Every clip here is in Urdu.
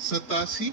87।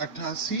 88,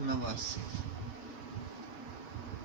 89,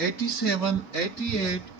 87, 88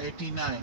89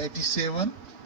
87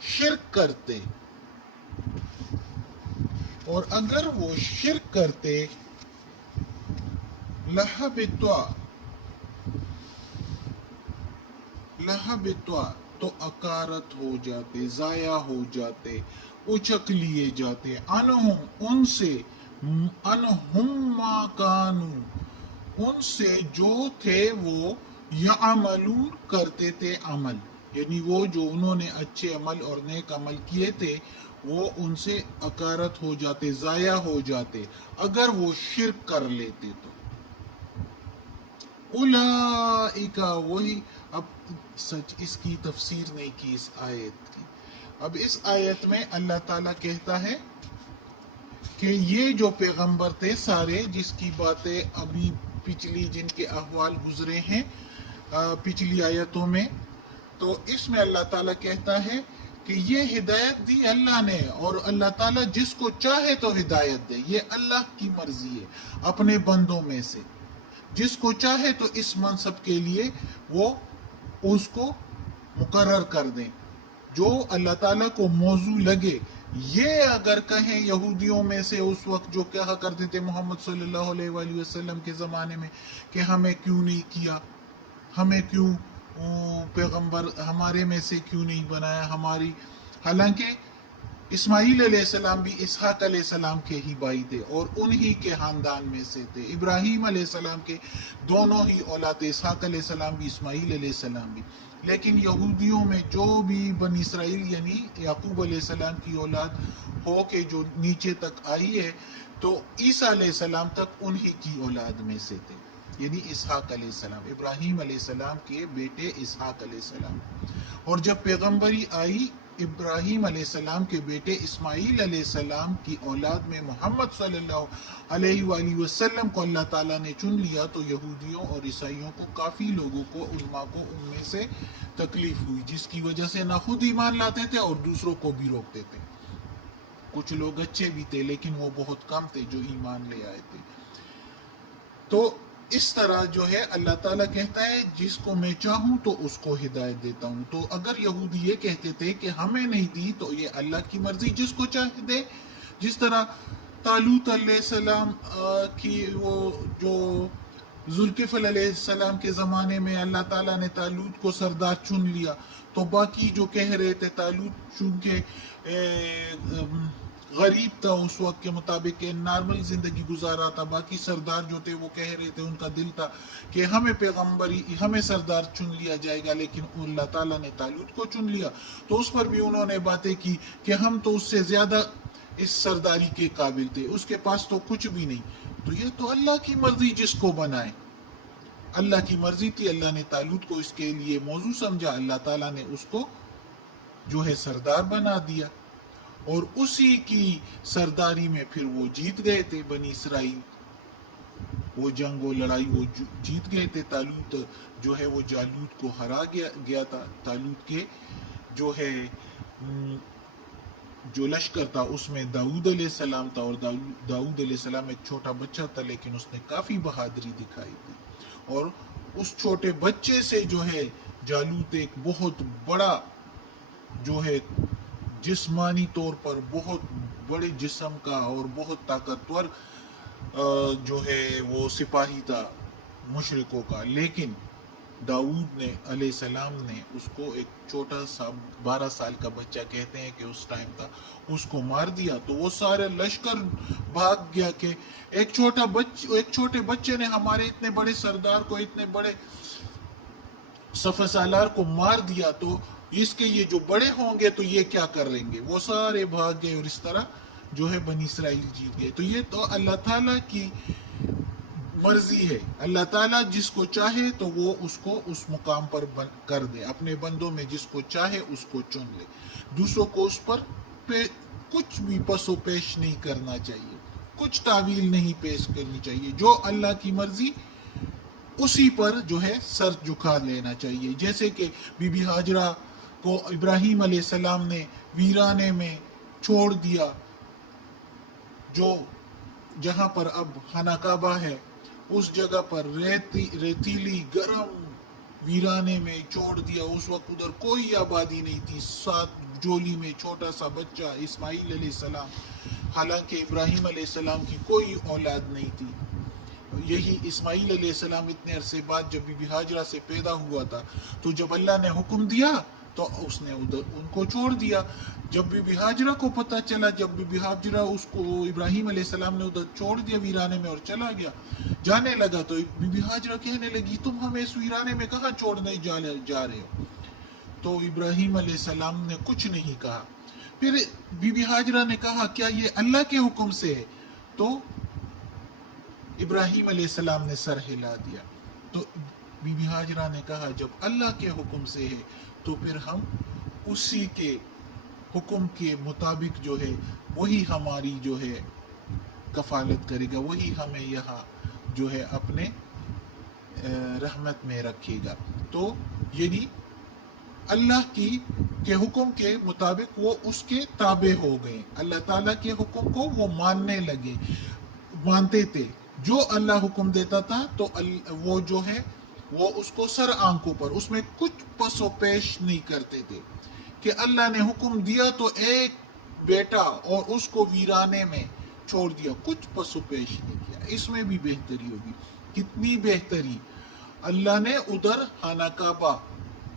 شرک کرتے، اور اگر وہ شرک کرتے لہبطوا تو اکارت ہو جاتے، ضائع ہو جاتے، اچک لیے جاتے، انہم ان سے، انہم ما کانوا ان سے جو تھے وہ، یعملون کرتے تھے عمل، یعنی وہ جو انہوں نے اچھے عمل اور نیک عمل کیے تھے وہ ان سے اکارت ہو جاتے، ضائع ہو جاتے اگر وہ شرک کر لیتے تو۔ اولئک وہی، اب سچ اس کی تفسیر نہیں کی اس آیت کی۔ اب اس آیت میں اللہ تعالیٰ کہتا ہے کہ یہ جو پیغمبر تھے سارے، جس کی باتیں ابھی پچھلی جن کے احوال گزرے ہیں پچھلی آیتوں میں، تو اس میں اللہ تعالیٰ کہتا ہے کہ یہ ہدایت دی اللہ نے، اور اللہ تعالیٰ جس کو چاہے تو ہدایت دے، یہ اللہ کی مرضی ہے اپنے بندوں میں سے، جس کو چاہے تو اس منصب کے لیے وہ اس کو مقرر کر دیں، جو اللہ تعالیٰ کو موضوع لگے۔ یہ اگر کہیں یہودیوں میں سے اس وقت جو کہا کرتے تھے محمد صلی اللہ علیہ وآلہ وسلم کے زمانے میں کہ ہمیں کیوں نہیں کیا، ہمیں کیوں پیغمبر ہمارے میں سے کیوں نہیں بنایا ہماری، حالانکہ اسماعیل علیہ السلام بھی اسحاق علیہ السلام کے ہی بھائی تھے اور انہی کے خاندان میں سے تھے، ابراہیم علیہ السلام کے دونوں ہی اولاد تھے، اسحاق علیہ السلام بھی اسماعیل علیہ السلام بھی، لیکن یہودیوں میں جو بھی بنی اسرائیل یعنی یعقوب علیہ السلام کی اولاد ہو کے جو نیچے تک آئی ہے تو عیسیٰ علیہ السلام تک انہی کی اولاد میں سے تھے، یعنی اسحاق علیہ السلام، ابراہیم علیہ السلام کے بیٹے اسحاق علیہ السلام، اور جب پیغمبری آئی ابراہیم علیہ السلام کے بیٹے اسماعیل علیہ السلام کی اولاد میں محمد صلی اللہ علیہ وآلہ وسلم کو اللہ تعالیٰ نے چن لیا، تو یہودیوں اور عیسائیوں کو، کافی لوگوں کو، علماء کو ان میں سے تکلیف ہوئی، جس کی وجہ سے نہ خود ایمان لاتے تھے اور دوسروں کو بھی روکتے تھے۔ کچھ لوگ اچھے بھی تھے لیکن وہ بہت کم تھے جو ایمان لے آئے تھے۔ تو اس طرح جو ہے اللہ تعالیٰ کہتا ہے جس کو میں چاہوں تو اس کو ہدایت دیتا ہوں۔ تو اگر یہودی یہ کہتے تھے کہ ہمیں نہیں دی تو یہ اللہ کی مرضی، جس کو چاہے دے، جس طرح طالوت علیہ السلام کی وہ جو ذوالکفل علیہ السلام کے زمانے میں اللہ تعالیٰ نے طالوت کو سردار چن لیا، تو باقی جو کہہ رہے تھے طالوت چونکہ غریب تھا اس وقت کے مطابق کہ نارمل زندگی گزارا تھا، باقی سردار جو تھے وہ کہہ رہے تھے، ان کا دل تھا کہ ہمیں سردار چن لیا جائے گا، لیکن اللہ تعالیٰ نے طالوت کو چن لیا، تو اس پر بھی انہوں نے باتیں کی کہ ہم تو اس سے زیادہ اس سرداری کے قابل تھے، اس کے پاس تو کچھ بھی نہیں۔ تو یہ تو اللہ کی مرضی جس کو بنائے، اللہ کی مرضی تھی، اللہ نے طالوت کو اس کے لیے موضوع سمجھا، اللہ تعالیٰ نے اس کو جو ہے سردار بنا دیا، اور اسی کی سرداری میں پھر وہ جیت گئے تھے بنی اسرائیل، وہ جنگ و لڑائی وہ جیت گئے تھے۔ طالوت جو ہے وہ جالوت کو ہرا گیا تھا، طالوت کے جو ہے جو لشکر تھا اس میں داؤد علیہ السلام تھا، اور داؤد علیہ السلام ایک چھوٹا بچہ تھا لیکن اس نے کافی بہادری دکھائی تھی، اور اس چھوٹے بچے سے جو ہے جالوت ایک بہت بڑا جو ہے جسمانی طور پر بہت بڑے جسم کا اور بہت طاقتور جو ہے وہ سپاہی تھا مشرکوں کا، لیکن داؤد نے علیہ السلام نے اس کو ایک چھوٹا سا 12 سال کا بچہ کہتے ہیں کہ اس ٹائم تھا، اس کو مار دیا، تو وہ سارے لشکر بھاگ گیا کہ ایک چھوٹے بچے نے ہمارے اتنے بڑے سردار کو، اتنے بڑے سفہ سالار کو مار دیا، تو اس کے یہ جو بڑے ہوں گے تو یہ کیا کر لیں گے، وہ سارے بھاگ گئے، اور اس طرح جو ہے بنی اسرائیل جیت گئے۔ تو یہ تو اللہ تعالیٰ کی مرضی ہے، اللہ تعالیٰ جس کو چاہے تو وہ اس کو اس مقام پر کر دے، اپنے بندوں میں جس کو چاہے اس کو چن لے، دوسروں کو اس پر کچھ بھی پس و پیش نہیں کرنا چاہیے، کچھ تعویل نہیں پیش کرنی چاہیے، جو اللہ کی مرضی اسی پر جو ہے سر جھکا لینا چاہیے۔ جیسے کہ بی بی ہاجرہ کو ابراہیم علیہ السلام نے ویرانے میں چھوڑ دیا، جو جہاں پر اب خانہ کعبہ ہے اس جگہ پر ریتیلی گرم ویرانے میں چھوڑ دیا، اس وقت ادھر کوئی آبادی نہیں تھی، 7 جولی میں چھوٹا سا بچہ اسماعیل علیہ السلام، حالانکہ ابراہیم علیہ السلام کی کوئی اولاد نہیں تھی. یہی اسماعیل علیہ السلام اتنے عرصے بعد جب بی بی ہاجرہ سے پیدا ہوا تھا، تو جب اللہ نے حکم دیا تو اس نے ادھر ان کو چھوڑ دیا. جب بی بی ہاجرہ کو پتہ چلا، جب بی بی ہاجرہ اس کو ابراہیم علیہ السلام نے ادھر چھوڑ دیا ویرانے میں اور چلا گیا، جانے لگا، تو بی بی ہاجرہ کہنے لگی تم ہمیں اس ویرانے میں کہاں چھوڑنے جا رہے ہو؟ تو ابراہیم علیہ السلام نے کچھ نہیں کہا. پھر بی بی ہاجرہ نے کہا کیا یہ اللہ کے حکم سے ہے؟ تو ابراہیم علیہ السلام نے سر ہلا دیا. تو بی بی ہاجرہ نے کہا جب اللہ کے حکم سے ہے تو پھر ہم اسی کے حکم کے مطابق جو ہے وہی ہماری جو ہے کفالت کرے گا، وہی ہمیں یہاں جو ہے اپنے رحمت میں رکھے گا. تو یعنی اللہ کے حکم کے مطابق وہ اس کے تابع ہو گئے، اللہ تعالیٰ کے حکم کو وہ ماننے لگے، مانتے تھے. جو اللہ حکم دیتا تھا تو وہ جو ہے وہ اس کو سر آنکھوں پر، اس میں کچھ پس و پیش نہیں کرتے تھے کہ اللہ نے حکم دیا تو ایک بیٹا اور اس کو ویرانے میں چھوڑ دیا، کچھ پس و پیش نہیں کیا. اس میں بھی بہتری ہوگی. کتنی بہتری! اللہ نے ادھر خانہ کعبہ،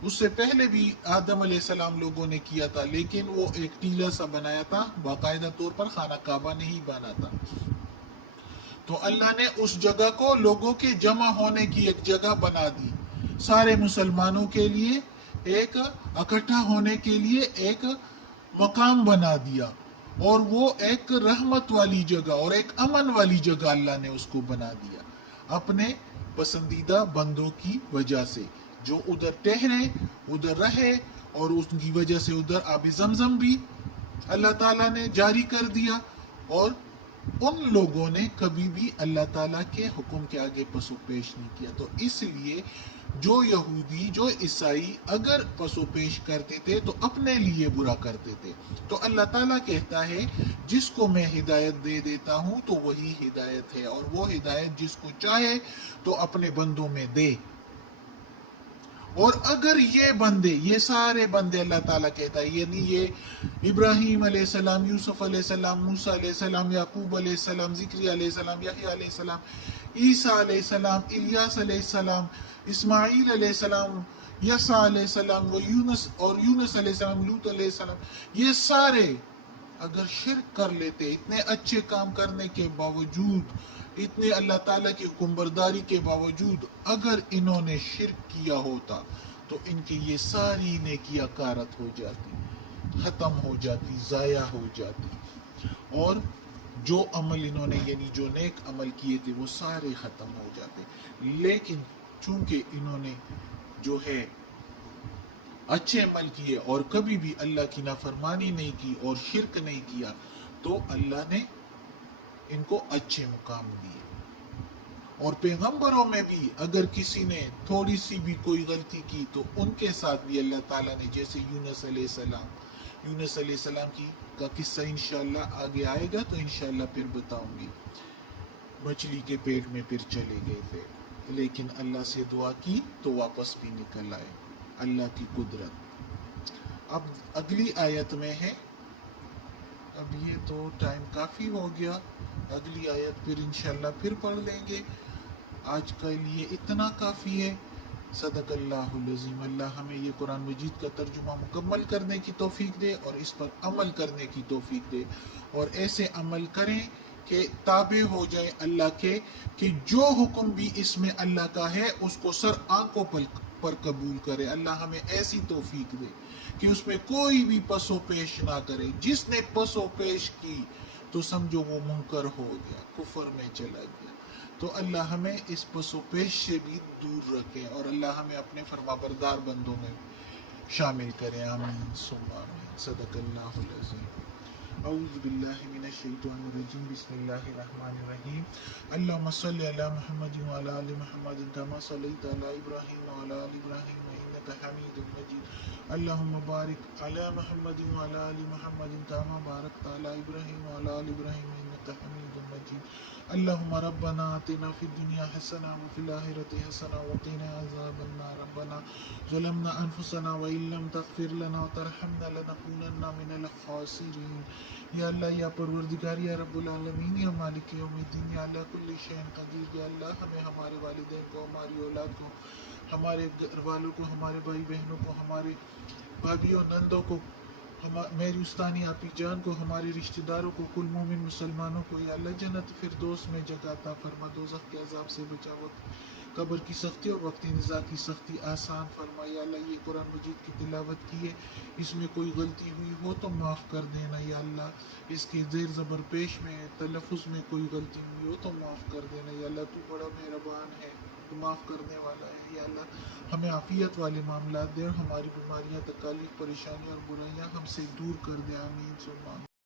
اس سے پہلے بھی آدم علیہ السلام لوگوں نے کیا تھا، لیکن وہ ایک ٹیلا سا بنایا تھا، باقاعدہ طور پر خانہ کعبہ نہیں بنا تھا. تو اللہ نے اس جگہ کو لوگوں کے جمع ہونے کی ایک جگہ بنا دی، سارے مسلمانوں کے لیے ایک اکٹھا ہونے کے لیے ایک مقام بنا دیا، اور وہ ایک رحمت والی جگہ اور ایک امن والی جگہ اللہ نے اس کو بنا دیا اپنے پسندیدہ بندوں کی وجہ سے، جو ادھر ٹہرے، ادھر رہے، اور اس کی وجہ سے ادھر آب زمزم بھی اللہ تعالیٰ نے جاری کر دیا. اور ان لوگوں نے کبھی بھی اللہ تعالیٰ کے حکم کے آگے پسو پیش نہیں کیا. تو اس لیے جو یہودی، جو عیسائی اگر پسو پیش کرتے تھے تو اپنے لیے برا کرتے تھے. تو اللہ تعالیٰ کہتا ہے جس کو میں ہدایت دے دیتا ہوں تو وہی ہدایت ہے، اور وہ ہدایت جس کو چاہے تو اپنے بندوں میں دے. اور اگر یہ بندے، یہ سارے بندے اللہ تعالیٰ کہتا ہے، یعنی یہ ابراہیم علیہ السلام، یوسف علیہ السلام، موسیٰ علیہ السلام، یعقوب علیہ السلام، ذکری علیہ السلام، یحییٰ علیہ السلام، عیسیٰ علیہ السلام، الیاس علیہ السلام، اسماعیل علیہ السلام، یسع علیہ السلام، یونس علیہ السلام، لوط علیہ السلام، یہ سارے اگر شرک کر لیتے، اتنے اچھے کام کرنے کے باوجود، اتنے اللہ تعالیٰ کی حکم برداری کے باوجود اگر انہوں نے شرک کیا ہوتا تو ان کی یہ ساری نیکیاں غارت ہو جاتی، ختم ہو جاتی، ضائع ہو جاتی، اور جو عمل انہوں نے، یعنی جو نیک عمل کیے تھے وہ سارے ختم ہو جاتے. لیکن چونکہ انہوں نے جو ہے اچھے عمل کیے اور کبھی بھی اللہ کی نافرمانی نہیں کی اور شرک نہیں کیا، تو اللہ نے ان کو اچھے مقام دیے. اور پیغمبروں میں بھی اگر کسی نے تھوڑی سی بھی کوئی غلطی کی تو ان کے ساتھ بھی اللہ تعالیٰ نے، جیسے یونس علیہ السلام کا قصہ انشاءاللہ آگے آئے گا تو انشاءاللہ پھر بتاؤں گی. مچھلی کے پیٹ میں پھر چلے گئے تھے، لیکن اللہ سے دعا کی تو واپس بھی نکل آئے. اللہ کی قدرت. اب اگلی آیت میں ہے، اب یہ تو ٹائم کافی ہو گیا، اگلی آیت پھر انشاءاللہ پھر پڑھ لیں گے. آج کے لیے اتنا کافی ہے. صدق اللہ العظیم. اللہ ہمیں یہ قرآن مجید کا ترجمہ مکمل کرنے کی توفیق دے اور اس پر عمل کرنے کی توفیق دے، اور ایسے عمل کریں کہ تابع ہو جائے اللہ کے، کہ جو حکم بھی اس میں اللہ کا ہے اس کو سر آنکھوں پر قبول کرے. اللہ ہمیں ایسی توفیق دے کہ اس میں کوئی بھی پس و پیش نہ کرے. جس نے پس و پیش کی تو سمجھو وہ منکر ہو گیا، کفر میں چلا گیا. تو اللہ ہمیں اس پس و پیش سے بھی دور رکھے اور اللہ ہمیں اپنے فرما بردار بندوں میں شامل کرے. آمین ثم آمین. صدق اللہ العظیم. اعوذ باللہ من الشیطان الرجیم. بسم اللہ الرحمن الرحیم. اللہم صلی علی محمد وعلی آل محمد کما صلیت علی ابراہیم وعلی آل ابراہیم إنك حميد مجيد. اللهم بارك على محمد وعلى آل محمد كما باركت على إبراهيم وعلى آل إبراهيم إنك حميد مجيد. اللهم ربنا آتنا في الدنيا حسنة وفي الآخرة حسنة وقنا عذاب النار. ربنا ظلمنا أنفسنا وإن لم تغفر لنا وترحمنا لنكونن من الخاسرين. یا اللہ یا پروردگار یا رب العالمین یا مالک یوم الدین یا اللہ کل شیء قدیر. یا اللہ ہمیں ہمارے والدین کو، ہماری اولاد کو، ہمارے گھر والوں کو، ہمارے بھائی بہنوں کو، ہمارے بھابھیوں نندوں کو، میری استانی آپی جان کو، ہمارے رشتہ داروں کو، کل مومن مسلمانوں کو یا اللہ جنت فردوس میں جگہ عطا فرما. دوزخ کے عذاب سے بچا، قبر کی سختی اور وقت نزاع کی سختی آسان فرما. یا اللہ یہ قرآن مجید کی تلاوت کی ہے، اس میں کوئی غلطی ہوئی ہو تو معاف کر دینا. یا اللہ اس کے زیر زبر پیش میں تلفظ میں کوئی غلطی ہوئی ہو تو معاف کر دینا. یا اللہ تو بڑا مہربان ہے، تو معاف کرنے والا ہے. یا اللہ ہمیں عافیت والے معاملات دے اور ہماری بیماریاں، تکالیف، پریشانیاں اور برائیاں ہم سے دور کر دے. آمین ثم آمین.